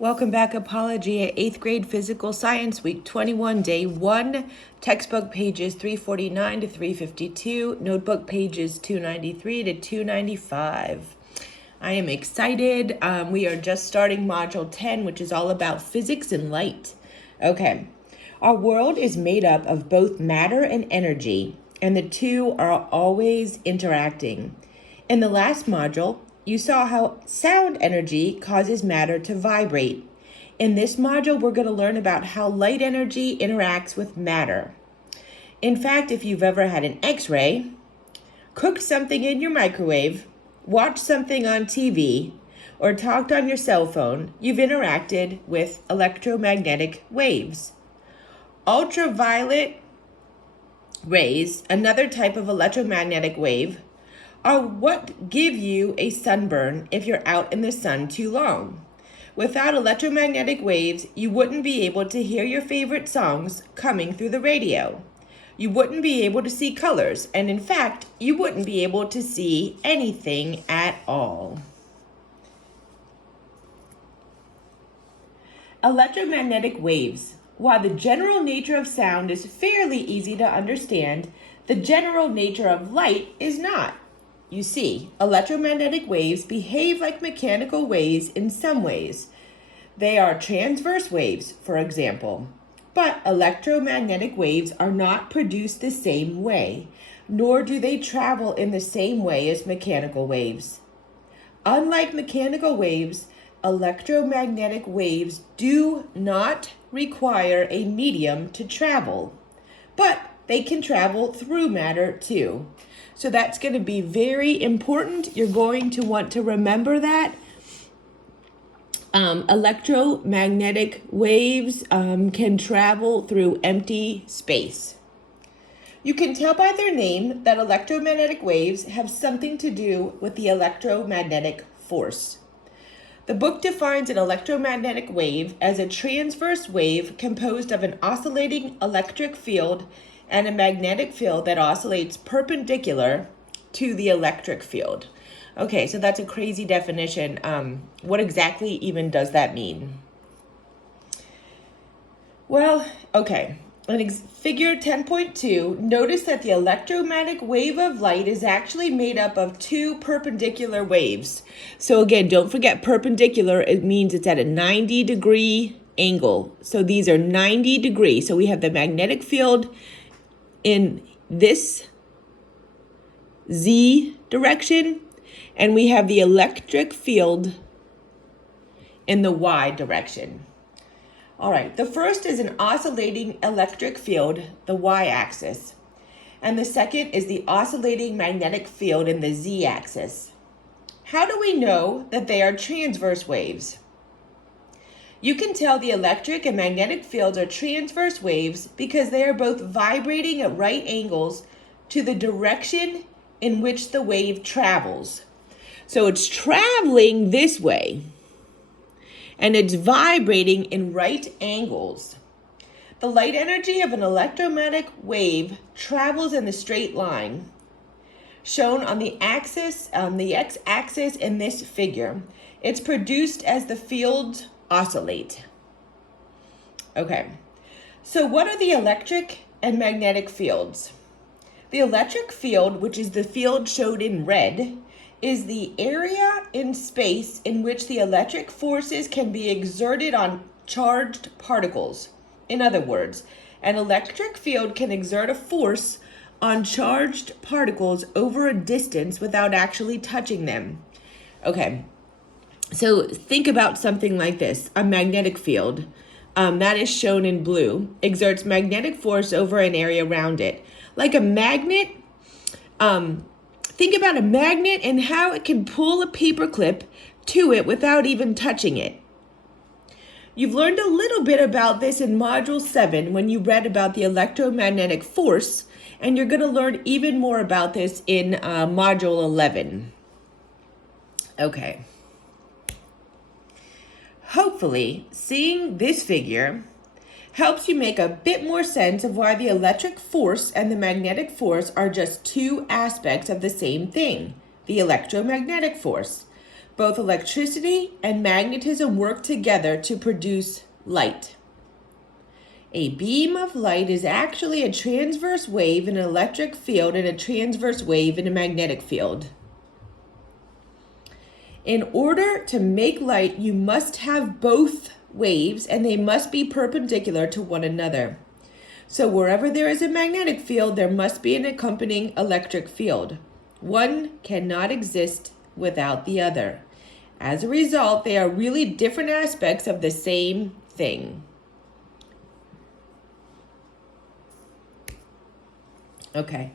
Welcome back, Apologia, 8th grade physical science, week 21, day 1, textbook pages 349 to 352, notebook pages 293 to 295. I am excited. We are just starting module 10, which is all about physics and light. Okay, our world is made up of both matter and energy, and the two are always interacting. In the last module, you saw how sound energy causes matter to vibrate. In this module, we're going to learn about how light energy interacts with matter. In fact, if you've ever had an X-ray, cooked something in your microwave, watched something on TV, or talked on your cell phone, you've interacted with electromagnetic waves. Ultraviolet rays, another type of electromagnetic wave, are what give you a sunburn if you're out in the sun too long. Without electromagnetic waves, you wouldn't be able to hear your favorite songs coming through the radio. You wouldn't be able to see colors, and in fact, you wouldn't be able to see anything at all. Electromagnetic waves. While the general nature of sound is fairly easy to understand, the general nature of light is not. You see, electromagnetic waves behave like mechanical waves in some ways. They are transverse waves, for example. But electromagnetic waves are not produced the same way, nor do they travel in the same way as mechanical waves. Unlike mechanical waves, electromagnetic waves do not require a medium to travel, but they can travel through matter too. So that's going to be very important. You're going to want to remember that. Electromagnetic waves can travel through empty space. You can tell by their name that electromagnetic waves have something to do with the electromagnetic force. The book defines an electromagnetic wave as a transverse wave composed of an oscillating electric field and a magnetic field that oscillates perpendicular to the electric field. Okay, so that's a crazy definition. What exactly even does that mean? Well, okay. In figure 10.2, notice that the electromagnetic wave of light is actually made up of two perpendicular waves. So again, don't forget perpendicular, it means it's at a 90-degree angle. So these are 90 degrees. So we have the magnetic field in this Z direction, and we have the electric field in the Y direction. All right, the first is an oscillating electric field, the Y-axis, and the second is the oscillating magnetic field in the Z-axis. How do we know that they are transverse waves? You can tell the electric and magnetic fields are transverse waves because they are both vibrating at right angles to the direction in which the wave travels. So it's traveling this way, and it's vibrating in right angles. The light energy of an electromagnetic wave travels in the straight line, shown on the axis, the x-axis in this figure. It's produced as the fields oscillate. Okay, so what are the electric and magnetic fields? The electric field, which is the field showed in red, is the area in space in which the electric forces can be exerted on charged particles. In other words, an electric field can exert a force on charged particles over a distance without actually touching them. Okay, so think about something like this. A magnetic field, that is shown in blue, exerts magnetic force over an area around it. Like a magnet, think about a magnet and how it can pull a paper clip to it without even touching it. You've learned a little bit about this in Module 7 when you read about the electromagnetic force, and you're going to learn even more about this in Module 11. Okay. Hopefully, seeing this figure helps you make a bit more sense of why the electric force and the magnetic force are just two aspects of the same thing, the electromagnetic force. both electricity and magnetism work together to produce light. A beam of light is actually a transverse wave in an electric field and a transverse wave in a magnetic field. In order to make light, you must have both waves, and they must be perpendicular to one another. So wherever there is a magnetic field, there must be an accompanying electric field. One cannot exist without the other. As a result, they are really different aspects of the same thing. Okay.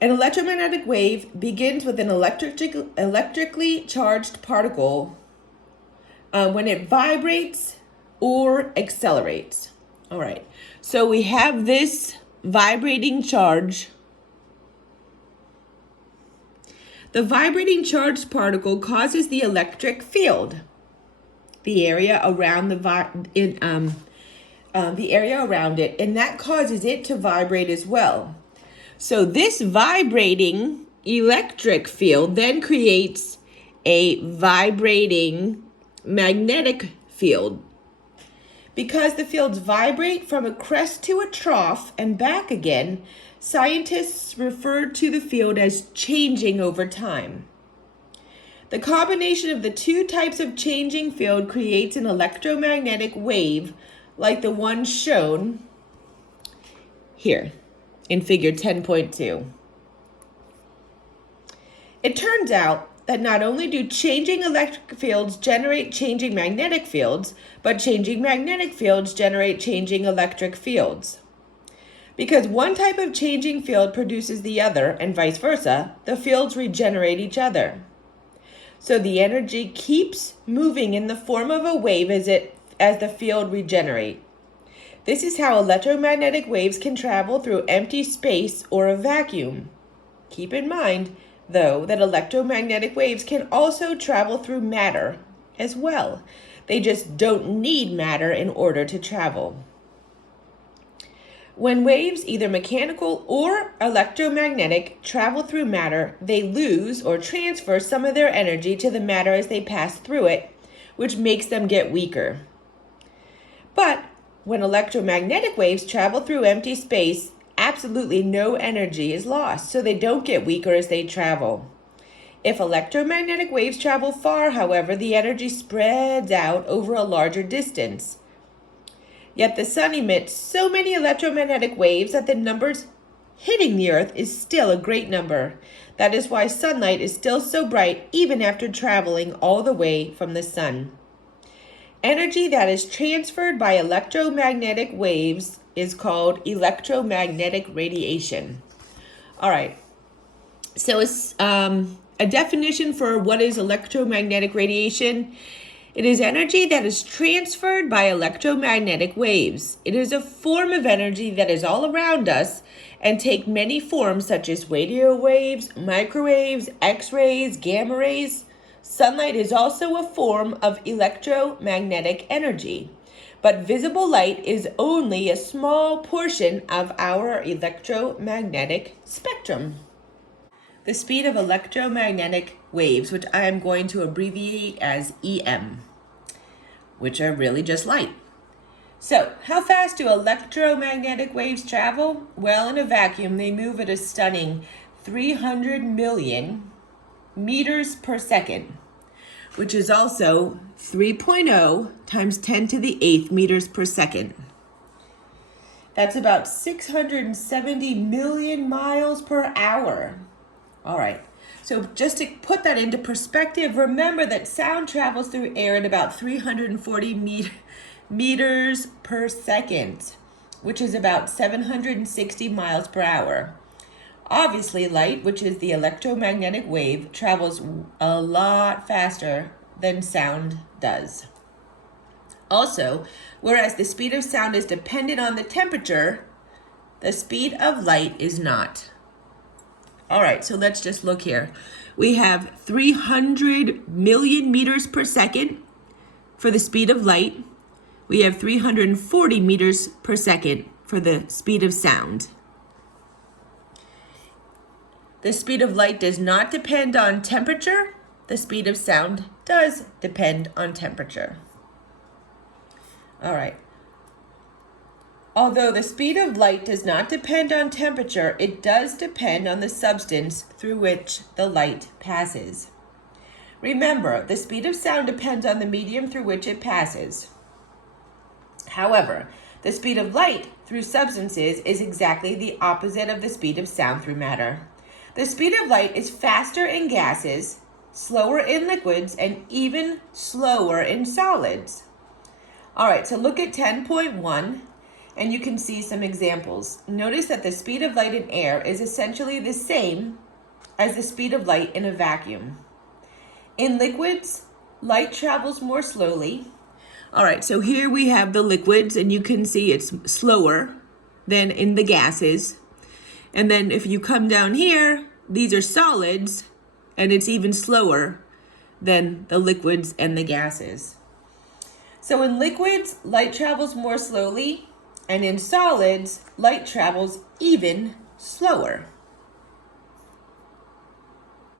An electromagnetic wave begins with an electrically charged particle when it vibrates or accelerates. All right. So we have this vibrating charge. The vibrating charged particle causes the electric field, the area around the area around it, and that causes it to vibrate as well. So this vibrating electric field then creates a vibrating magnetic field. Because the fields vibrate from a crest to a trough and back again, scientists refer to the field as changing over time. The combination of the two types of changing field creates an electromagnetic wave like the one shown here in figure 10.2. It turns out that not only do changing electric fields generate changing magnetic fields, but changing magnetic fields generate changing electric fields. Because one type of changing field produces the other, and vice versa, the fields regenerate each other. So the energy keeps moving in the form of a wave as the field regenerates. This is how electromagnetic waves can travel through empty space or a vacuum. Keep in mind, though, that electromagnetic waves can also travel through matter as well. They just don't need matter in order to travel. When waves, either mechanical or electromagnetic, travel through matter, they lose or transfer some of their energy to the matter as they pass through it, which makes them get weaker. But when electromagnetic waves travel through empty space, absolutely no energy is lost, so they don't get weaker as they travel. If electromagnetic waves travel far, however, the energy spreads out over a larger distance. Yet the sun emits so many electromagnetic waves that the numbers hitting the earth is still a great number. That is why sunlight is still so bright even after traveling all the way from the sun. Energy that is transferred by electromagnetic waves is called electromagnetic radiation. All right. So it's a definition for what is electromagnetic radiation. It is energy that is transferred by electromagnetic waves. It is a form of energy that is all around us and take many forms such as radio waves, microwaves, X-rays, gamma rays. Sunlight is also a form of electromagnetic energy, but visible light is only a small portion of our electromagnetic spectrum. The speed of electromagnetic waves, which I am going to abbreviate as EM, which are really just light. So, how fast do electromagnetic waves travel? Well, in a vacuum, they move at a stunning 300 million meters per second, which is also 3.0 times 10 to the 8th meters per second. That's about 670 million miles per hour. All right, so just to put that into perspective, remember that sound travels through air at about 340 meters per second, which is about 760 miles per hour. Obviously, light, which is the electromagnetic wave, travels a lot faster than sound does. Also, whereas the speed of sound is dependent on the temperature, the speed of light is not. All right, so let's just look here. We have 300 million meters per second for the speed of light. We have 340 meters per second for the speed of sound. The speed of light does not depend on temperature, the speed of sound does depend on temperature. All right. Although the speed of light does not depend on temperature, it does depend on the substance through which the light passes. Remember, the speed of sound depends on the medium through which it passes. However, the speed of light through substances is exactly the opposite of the speed of sound through matter. The speed of light is faster in gases, slower in liquids, and even slower in solids. All right, so look at 10.1. And you can see some examples. Notice that the speed of light in air is essentially the same as the speed of light in a vacuum. In liquids, light travels more slowly. All right, so here we have the liquids, and you can see it's slower than in the gases. And then if you come down here, these are solids, and it's even slower than the liquids and the gases. So in liquids, light travels more slowly. And in solids, light travels even slower.